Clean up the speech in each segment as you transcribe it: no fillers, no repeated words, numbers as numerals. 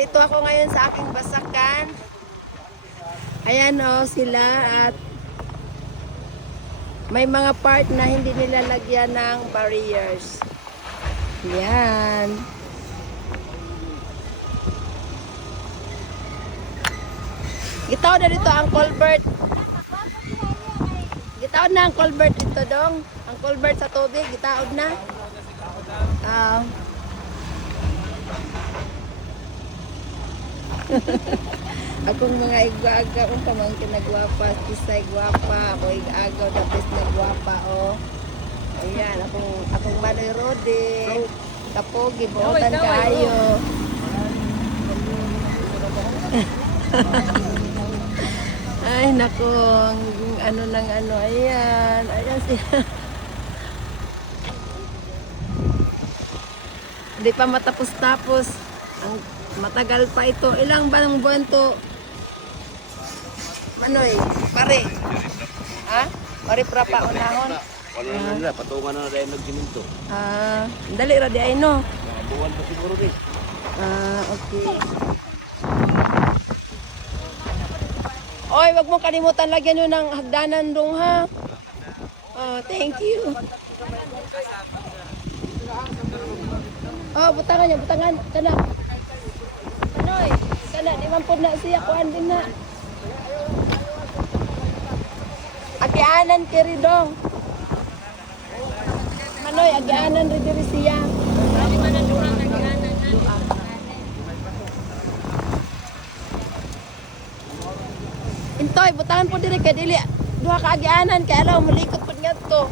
Nandito ako ngayon sa aking basakan. Ayan o sila at may mga part na hindi nila lagyan ng barriers. Yan. Gitaw na dito ang culvert. Gitaw na ang culvert dito dong. Ang culvert sa tubig, gitaw na. Akong mga igwa-aga kung pamangkin nagwapa, kisay gwapa, ako igagaw tapos nagwapa oh. Ayan, akong Manoy Rode. Kapogi, buotan kayo. Ay, naku, ano ng ano, ayan. Ayan siya. Hindi pa matapos-tapos. Ang matagal pa ito. Ilang ba ng buwan to? Manoy, pare. Ha? Pare pra pa unahon. Wala na nila, patungan na dahil nagsiminto. Dali ra di ay no. Mga buwan pa siguro din. Okay. Oy, wag mo kalimutan lagyan yun ng hagdanan dong ha. Oh, thank you. Oh, butangan niya, butangan. Kana. Manoy, kana di man pud na siya kuan din na. Agianan kiri dong. Manoy, agianan ri diri siya. Di man na durang agianan na. Intoy, butangan po diri kay dili. Duha ka agianan kay alaw malikot pud ngadto.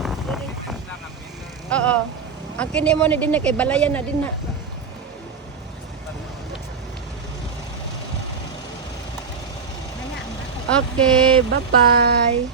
Oo. Ang kini mo ni din na kay balayan na din na. Okay, bye-bye.